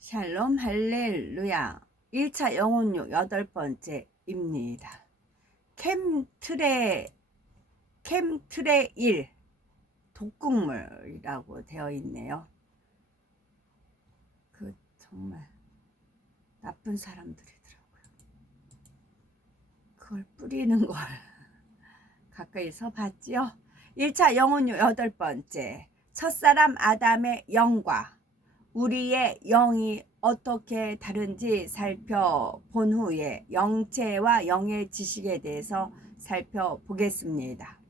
샬롬 할렐루야. 1차 영혼육 8번째입니다. 캠트레 1 독극물이라고 되어 있네요. 정말 나쁜 사람들이더라고요. 그걸 뿌리는 걸 가까이서 봤지요. 1차 영혼육 8번째, 첫사람 아담의 영과 우리의 영이 어떻게 다른지 살펴본 후에 영체와 영의 지식에 대해서 살펴보겠습니다.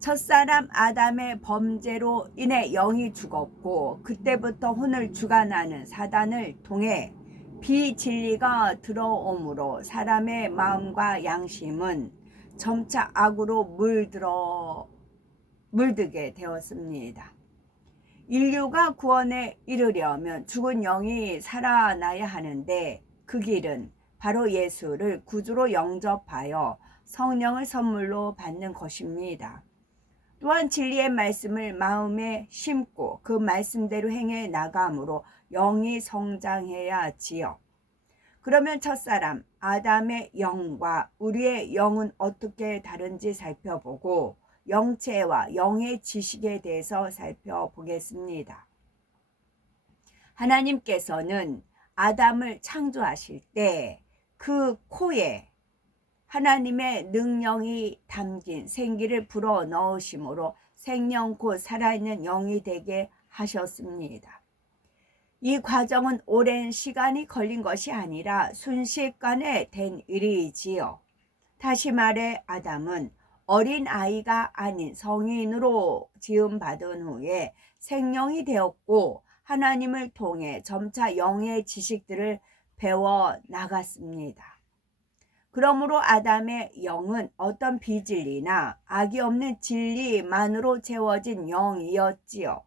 첫사람 아담의 범죄로 인해 영이 죽었고, 그때부터 혼을 주관하는 사단을 통해 비진리가 들어오므로 사람의 마음과 양심은 점차 악으로 물들게 되었습니다. 인류가 구원에 이르려면 죽은 영이 살아나야 하는데, 그 길은 바로 예수를 구주로 영접하여 성령을 선물로 받는 것입니다. 또한 진리의 말씀을 마음에 심고 그 말씀대로 행해 나감으로 영이 성장해야 지요. 그러면 첫사람 아담의 영과 우리의 영은 어떻게 다른지 살펴보고 영체와 영의 지식에 대해서 살펴보겠습니다. 하나님께서는 아담을 창조하실 때 그 코에 하나님의 능력이 담긴 생기를 불어 넣으심으로 생명 곧 살아있는 영이 되게 하셨습니다. 이 과정은 오랜 시간이 걸린 것이 아니라 순식간에 된 일이지요. 다시 말해 아담은 어린 아이가 아닌 성인으로 지음받은 후에 생명이 되었고, 하나님을 통해 점차 영의 지식들을 배워 나갔습니다. 그러므로 아담의 영은 어떤 비진리나 악이 없는 진리만으로 채워진 영이었지요.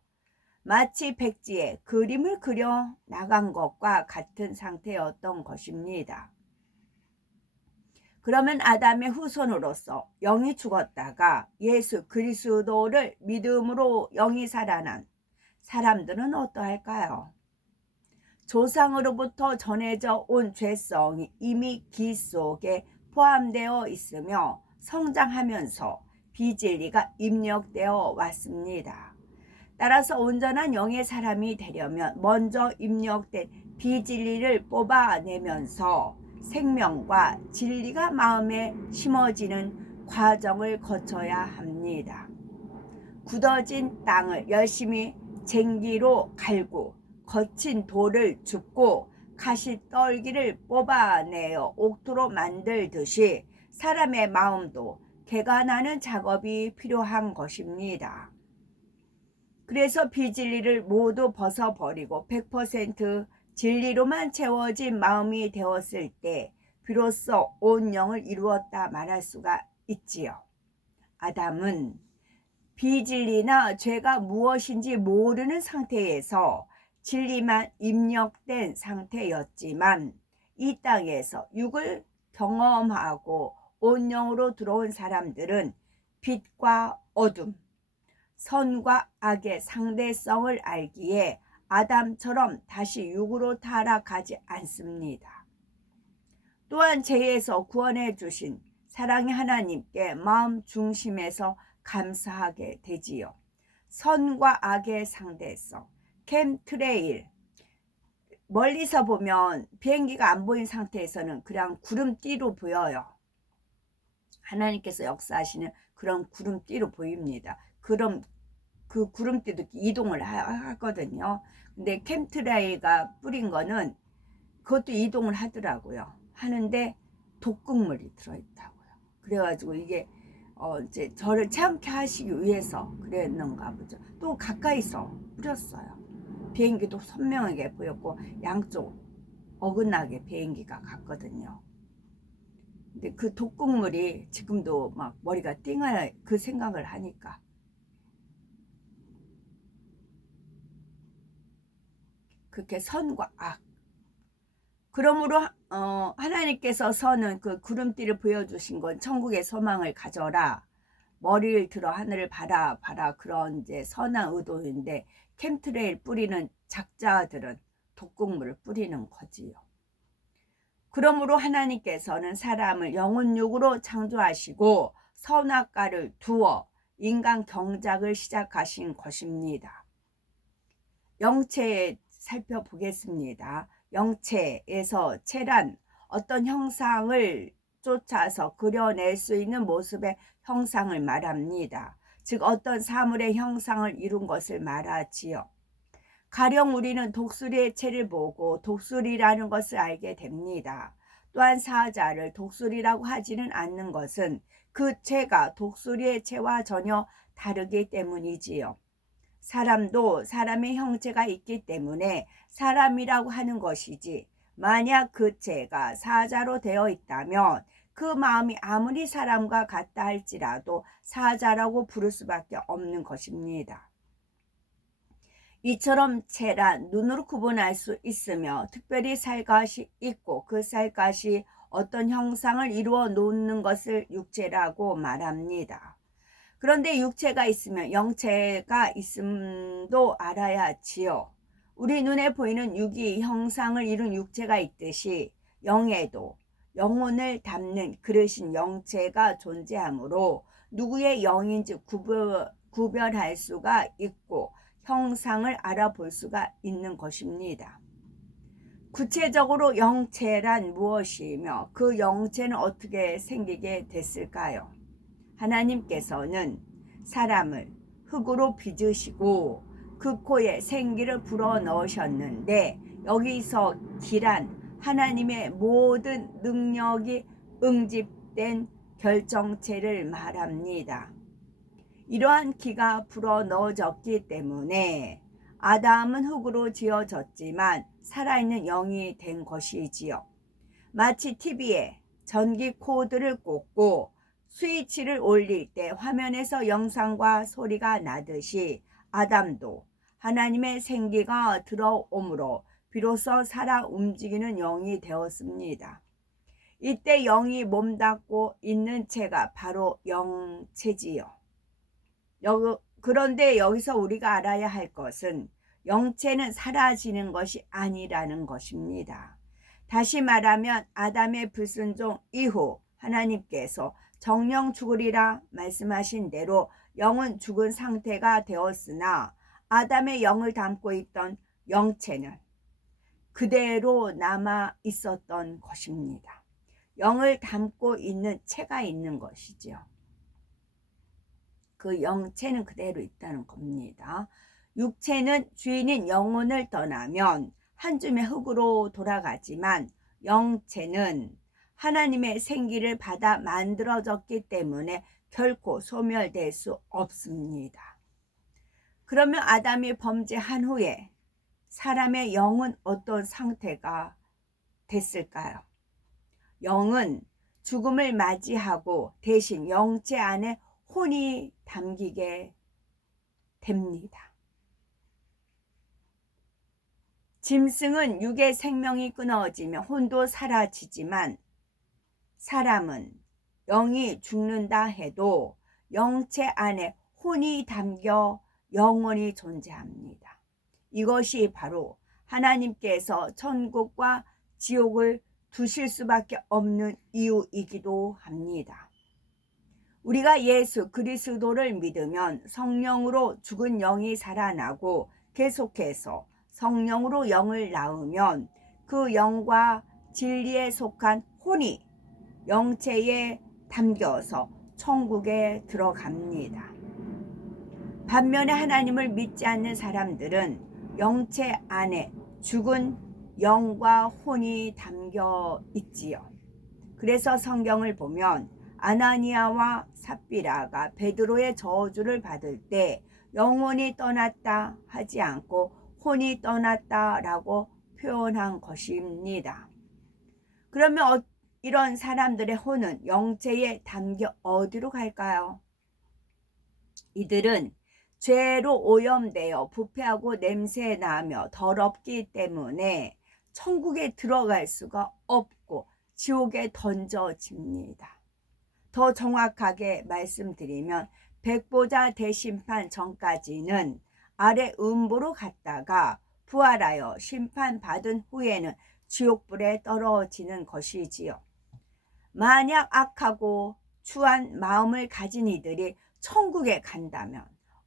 마치 백지에 그림을 그려 나간 것과 같은 상태였던 것입니다. 그러면 아담의 후손으로서 영이 죽었다가 예수 그리스도를 믿음으로 영이 살아난 사람들은 어떠할까요? 조상으로부터 전해져 온 죄성이 이미 기 속에 포함되어 있으며 성장하면서 비진리가 입력되어 왔습니다. 따라서 온전한 영의 사람이 되려면 먼저 입력된 비진리를 뽑아내면서 생명과 진리가 마음에 심어지는 과정을 거쳐야 합니다. 굳어진 땅을 열심히 쟁기로 갈고 거친 돌을 줍고 가시떨기를 뽑아내어 옥토로 만들듯이 사람의 마음도 개간하는 작업이 필요한 것입니다. 그래서 비진리를 모두 벗어버리고 100% 진리로만 채워진 마음이 되었을 때 비로소 온 영을 이루었다 말할 수가 있지요. 아담은 비진리나 죄가 무엇인지 모르는 상태에서 진리만 입력된 상태였지만, 이 땅에서 육을 경험하고 온 영으로 들어온 사람들은 빛과 어둠, 선과 악의 상대성을 알기에 아담처럼 다시 육으로 타락하지 않습니다. 또한 죄에서 구원해 주신 사랑의 하나님께 마음 중심에서 감사하게 되지요. 선과 악의 상대성, 캠트레일, 멀리서 보면 비행기가 안 보인 상태에서는 그냥 구름띠로 보여요. 하나님께서 역사하시는 그런 구름띠로 보입니다. 그럼 그 구름띠도 이동을 하거든요. 근데 캠트레일가 뿌린 거는 그것도 이동을 하더라고요. 하는데 독극물이 들어있다고요. 그래가지고 이게 이제 저를 체험케 하시기 위해서 그랬는가 보죠. 또 가까이서 뿌렸어요. 비행기도 선명하게 보였고 양쪽 어긋나게 비행기가 갔거든요. 근데 그 독극물이 지금도 막 머리가 띵할 그 생각을 하니까. 그렇게 선과 악. 그러므로 하나님께서 선은 그 구름띠를 보여주신 건 천국의 소망을 가져라, 머리를 들어 하늘을 바라봐라, 그런 이제 선한 의도인데, 캠트레일 뿌리는 작자들은 독극물을 뿌리는 거지요. 그러므로 하나님께서는 사람을 영혼육으로 창조하시고 선악과를 두어 인간 경작을 시작하신 것입니다. 영체 살펴보겠습니다. 영체에서 체란 어떤 형상을 쫓아서 그려낼 수 있는 모습의 형상을 말합니다. 즉 어떤 사물의 형상을 이룬 것을 말하지요. 가령 우리는 독수리의 체를 보고 독수리라는 것을 알게 됩니다. 또한 사자를 독수리라고 하지는 않는 것은 그 체가 독수리의 체와 전혀 다르기 때문이지요. 사람도 사람의 형체가 있기 때문에 사람이라고 하는 것이지, 만약 그 체가 사자로 되어 있다면 그 마음이 아무리 사람과 같다 할지라도 사자라고 부를 수밖에 없는 것입니다. 이처럼 체란 눈으로 구분할 수 있으며 특별히 살갗이 있고 그 살갗이 어떤 형상을 이루어 놓는 것을 육체라고 말합니다. 그런데 육체가 있으면 영체가 있음도 알아야 지요. 우리 눈에 보이는 육이 형상을 이룬 육체가 있듯이 영에도 영혼을 담는 그릇인 영체가 존재하므로 누구의 영인지 구별할 수가 있고 형상을 알아볼 수가 있는 것입니다. 구체적으로 영체란 무엇이며 그 영체는 어떻게 생기게 됐을까요? 하나님께서는 사람을 흙으로 빚으시고 그 코에 생기를 불어넣으셨는데 여기서 기란 하나님의 모든 능력이 응집된 결정체를 말합니다. 이러한 기가 불어넣어졌기 때문에 아담은 흙으로 지어졌지만 살아있는 영이 된 것이지요. 마치 TV에 전기 코드를 꽂고 스위치를 올릴 때 화면에서 영상과 소리가 나듯이 아담도 하나님의 생기가 들어오므로 비로소 살아 움직이는 영이 되었습니다. 이때 영이 몸담고 있는 체가 바로 영체지요. 그런데 여기서 우리가 알아야 할 것은 영체는 사라지는 것이 아니라는 것입니다. 다시 말하면 아담의 불순종 이후 하나님께서 정령 죽으리라 말씀하신 대로 영은 죽은 상태가 되었으나 아담의 영을 담고 있던 영체는 그대로 남아 있었던 것입니다. 영을 담고 있는 체가 있는 것이죠. 그 영체는 그대로 있다는 겁니다. 육체는 주인인 영혼을 떠나면 한 줌의 흙으로 돌아가지만 영체는 하나님의 생기를 받아 만들어졌기 때문에 결코 소멸될 수 없습니다. 그러면 아담이 범죄한 후에 사람의 영은 어떤 상태가 됐을까요? 영은 죽음을 맞이하고 대신 영체 안에 혼이 담기게 됩니다. 짐승은 육의 생명이 끊어지면 혼도 사라지지만 사람은 영이 죽는다 해도 영체 안에 혼이 담겨 영원히 존재합니다. 이것이 바로 하나님께서 천국과 지옥을 두실 수밖에 없는 이유이기도 합니다. 우리가 예수 그리스도를 믿으면 성령으로 죽은 영이 살아나고 계속해서 성령으로 영을 낳으면 그 영과 진리에 속한 혼이 영체에 담겨서 천국에 들어갑니다. 반면에 하나님을 믿지 않는 사람들은 영체 안에 죽은 영과 혼이 담겨 있지요. 그래서 성경을 보면 아나니아와 삽비라가 베드로의 저주를 받을 때 영혼이 떠났다 하지 않고 혼이 떠났다라고 표현한 것입니다. 그러면 이런 사람들의 혼은 영체에 담겨 어디로 갈까요? 이들은 죄로 오염되어 부패하고 냄새나며 더럽기 때문에 천국에 들어갈 수가 없고 지옥에 던져집니다. 더 정확하게 말씀드리면 백보자 대심판 전까지는 아래 음부로 갔다가 부활하여 심판받은 후에는 지옥불에 떨어지는 것이지요. 만약 악하고 추한 마음을 가진 이들이 천국에 간다면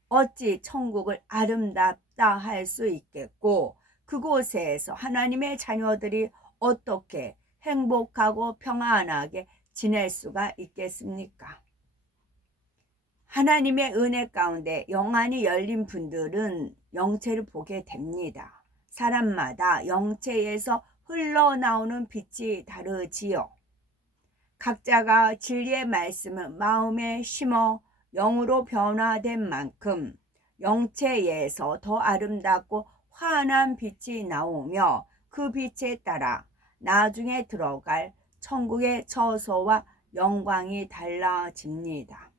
어찌 천국을 아름답다 할 수 있겠고, 그곳에서 하나님의 자녀들이 어떻게 행복하고 평안하게 지낼 수가 있겠습니까? 하나님의 은혜 가운데 영안이 열린 분들은 영체를 보게 됩니다. 사람마다 영체에서 흘러나오는 빛이 다르지요. 각자가 진리의 말씀을 마음에 심어 영으로 변화된 만큼 영체에서 더 아름답고 환한 빛이 나오며, 그 빛에 따라 나중에 들어갈 천국의 처소와 영광이 달라집니다.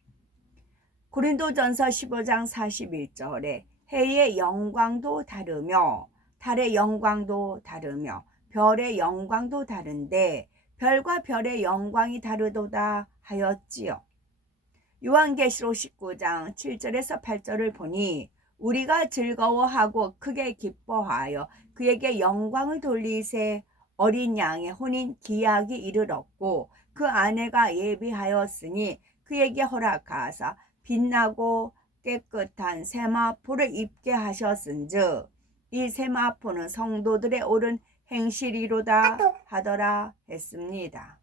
고린도전서 15장 41절에 해의 영광도 다르며 달의 영광도 다르며 별의 영광도 다른데 별과 별의 영광이 다르도다 하였지요. 요한계시록 19장 7절에서 8절을 보니 우리가 즐거워하고 크게 기뻐하여 그에게 영광을 돌리세 어린 양의 혼인 기약이 이르렀고 그 아내가 예비하였으니 그에게 허락하사 빛나고 깨끗한 세마포를 입게 하셨은즉 이 세마포는 성도들의 옳은 행실이로다 하더라 했습니다.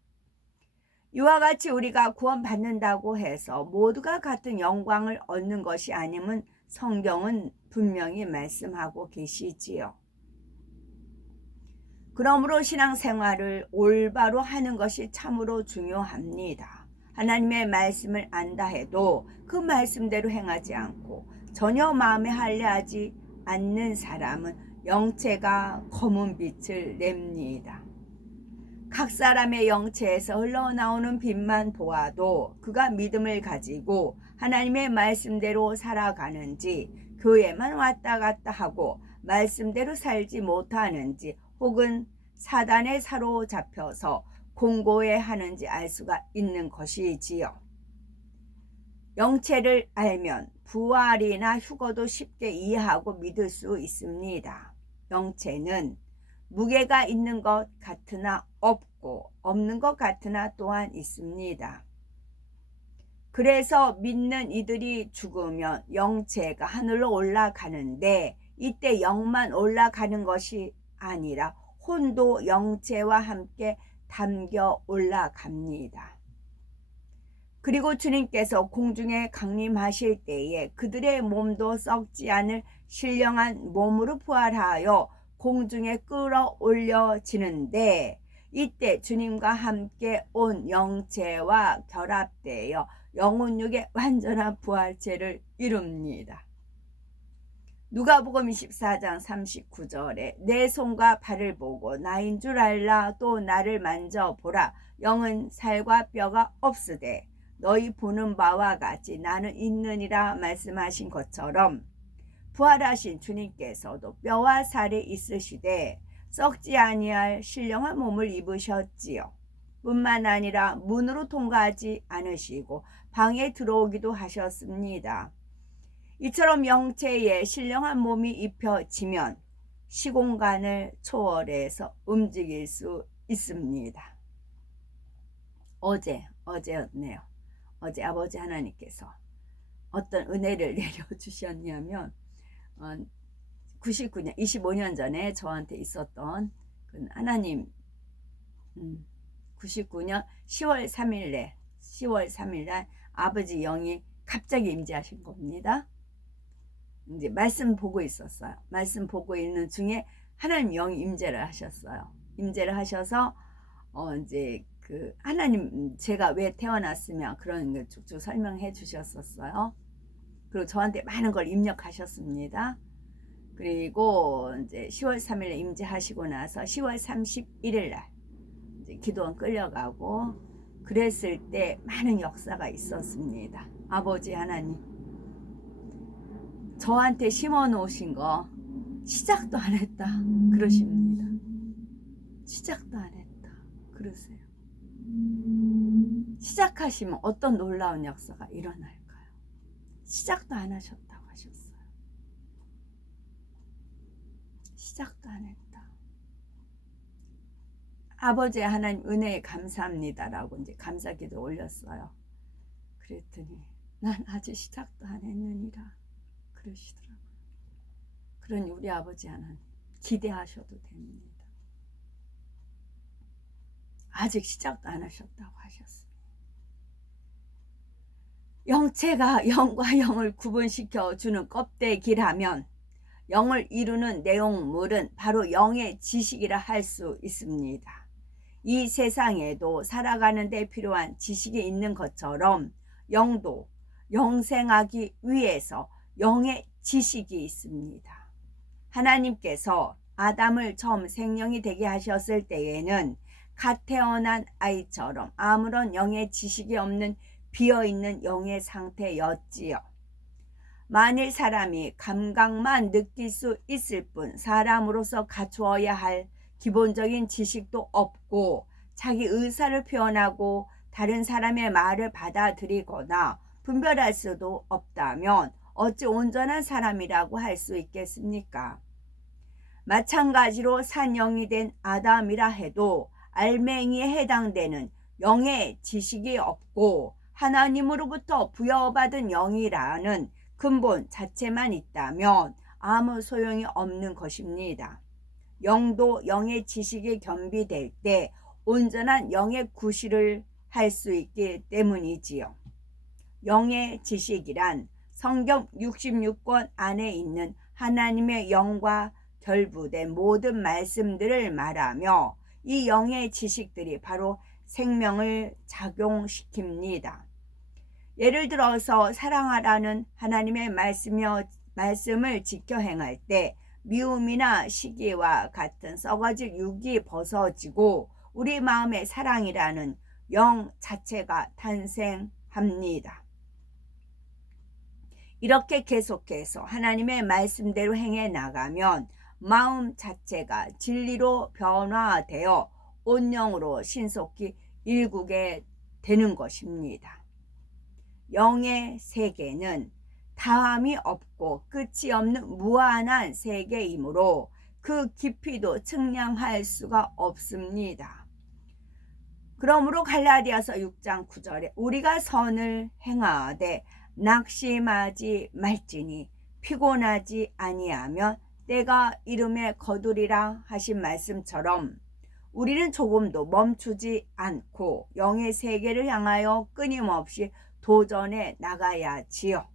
이와 같이 우리가 구원받는다고 해서 모두가 같은 영광을 얻는 것이 아님은 성경은 분명히 말씀하고 계시지요. 그러므로 신앙생활을 올바로 하는 것이 참으로 중요합니다. 하나님의 말씀을 안다 해도 그 말씀대로 행하지 않고 전혀 마음에 할례하지 않는 사람은 영체가 검은 빛을 냅니다. 각 사람의 영체에서 흘러나오는 빛만 보아도 그가 믿음을 가지고 하나님의 말씀대로 살아가는지, 교회만 왔다 갔다 하고 말씀대로 살지 못하는지, 혹은 사단에 사로잡혀서 공고해 하는지 알 수가 있는 것이지요. 영체를 알면 부활이나 휴거도 쉽게 이해하고 믿을 수 있습니다. 영체는 무게가 있는 것 같으나 없고 없는 것 같으나 또한 있습니다. 그래서 믿는 이들이 죽으면 영체가 하늘로 올라가는데 이때 영만 올라가는 것이 아니라 혼도 영체와 함께 담겨 올라갑니다. 그리고 주님께서 공중에 강림하실 때에 그들의 몸도 썩지 않을 신령한 몸으로 부활하여 공중에 끌어올려지는데, 이때 주님과 함께 온 영체와 결합되어 영혼육의 완전한 부활체를 이룹니다. 누가복음 24장 39절에 내 손과 발을 보고 나인 줄 알라. 또 나를 만져보라. 영은 살과 뼈가 없으되 너희 보는 바와 같이 나는 있느니라 말씀하신 것처럼, 부활하신 주님께서도 뼈와 살이 있으시되 썩지 아니할 신령한 몸을 입으셨지요. 뿐만 아니라 문으로 통과하지 않으시고 방에 들어오기도 하셨습니다. 이처럼 영체에 신령한 몸이 입혀지면 시공간을 초월해서 움직일 수 있습니다. 어제였네요. 어제 아버지 하나님께서 어떤 은혜를 내려주셨냐면 99년 25년 전에 저한테 있었던 그 하나님 99년 10월 3일날 아버지 영이 갑자기 임재하신 겁니다. 이제 말씀 보고 있었어요. 말씀 보고 있는 중에 하나님 영이 임재를 하셨어요. 임재를 하셔서 이제 그 하나님 제가 왜 태어났으면 그런 걸 쭉쭉 설명해 주셨었어요. 그리고 저한테 많은 걸 입력하셨습니다. 그리고 이제 10월 3일에 임재하시고 나서 10월 31일 날 이제 기도원 끌려가고 그랬을 때 많은 역사가 있었습니다. 아버지 하나님 저한테 심어 놓으신 거 시작도 안 했다 그러십니다. 시작도 안 했다 그러세요. 시작하시면 어떤 놀라운 역사가 일어날까요? 시작도 안 하셨다고 하셨어요. 시작도 안 했다. 아버지 하나님 은혜에 감사합니다라고 이제 감사기도 올렸어요. 그랬더니 난 아직 시작도 안 했느니라 그러시더라고요. 그러니 우리 아버지 하나님 기대하셔도 됩니다. 아직 시작도 안 하셨다고 하셨습니다. 영체가 영과 영을 구분시켜 주는 껍데기라면 영을 이루는 내용물은 바로 영의 지식이라 할 수 있습니다. 이 세상에도 살아가는 데 필요한 지식이 있는 것처럼 영도 영생하기 위해서 영의 지식이 있습니다. 하나님께서 아담을 처음 생명이 되게 하셨을 때에는 갓 태어난 아이처럼 아무런 영의 지식이 없는 비어있는 영의 상태였지요. 만일 사람이 감각만 느낄 수 있을 뿐 사람으로서 갖추어야 할 기본적인 지식도 없고 자기 의사를 표현하고 다른 사람의 말을 받아들이거나 분별할 수도 없다면 어찌 온전한 사람이라고 할 수 있겠습니까? 마찬가지로 산영이 된 아담이라 해도 알맹이에 해당되는 영의 지식이 없고 하나님으로부터 부여받은 영이라는 근본 자체만 있다면 아무 소용이 없는 것입니다. 영도 영의 지식이 겸비될 때 온전한 영의 구실을 할 수 있기 때문이지요. 영의 지식이란 성경 66권 안에 있는 하나님의 영과 결부된 모든 말씀들을 말하며 이 영의 지식들이 바로 생명을 작용시킵니다. 예를 들어서 사랑하라는 하나님의 말씀을 지켜 행할 때 미움이나 시기와 같은 썩어질 육이 벗어지고 우리 마음에 사랑이라는 영 자체가 탄생합니다. 이렇게 계속해서 하나님의 말씀대로 행해 나가면 마음 자체가 진리로 변화되어 온영으로 신속히 일구게 되는 것입니다. 영의 세계는 다함이 없고 끝이 없는 무한한 세계이므로 그 깊이도 측량할 수가 없습니다. 그러므로 갈라디아서 6장 9절에 우리가 선을 행하되 낙심하지 말지니 피곤하지 아니하면 때가 이름에 거두리라 하신 말씀처럼 우리는 조금도 멈추지 않고 영의 세계를 향하여 끊임없이 도전해 나가야지요.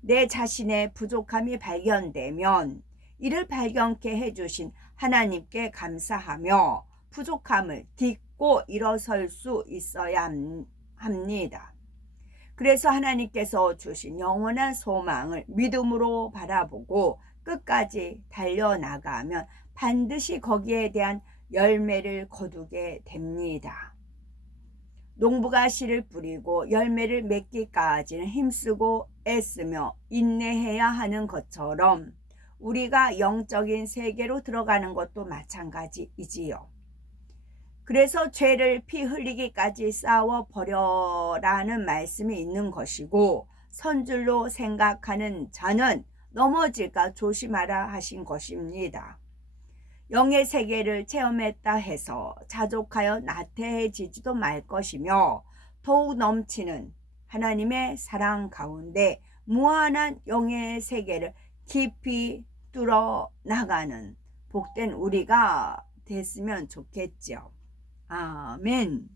내 자신의 부족함이 발견되면 이를 발견케 해주신 하나님께 감사하며 부족함을 딛고 일어설 수 있어야 합니다. 그래서 하나님께서 주신 영원한 소망을 믿음으로 바라보고 끝까지 달려나가면 반드시 거기에 대한 열매를 거두게 됩니다. 농부가 씨를 뿌리고 열매를 맺기까지는 힘쓰고 애쓰며 인내해야 하는 것처럼 우리가 영적인 세계로 들어가는 것도 마찬가지이지요. 그래서 죄를 피 흘리기까지 싸워버려라는 말씀이 있는 것이고 선줄로 생각하는 자는 넘어질까 조심하라 하신 것입니다. 영의 세계를 체험했다 해서 자족하여 나태해지지도 말 것이며 더욱 넘치는 하나님의 사랑 가운데 무한한 영의 세계를 깊이 뚫어 나가는 복된 우리가 됐으면 좋겠죠. 아멘.